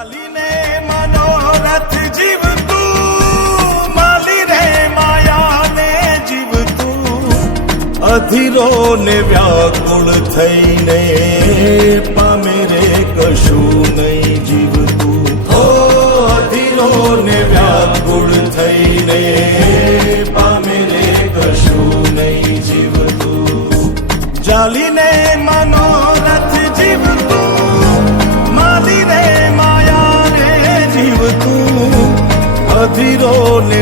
ચાલીને મનોરથ જીવતું માલી રે માયાને જીવતું અધીરો ને વ્યાકુળ થઈને પામે રે કશું નહીં જીવતું ઓ અધીરો ને વ્યાકુળ થઈને પામે રે કશું નહીં જીવતું ચાલીને મનોરથ જીવતું માલી રે માયા રે જીવતું અધીરો ને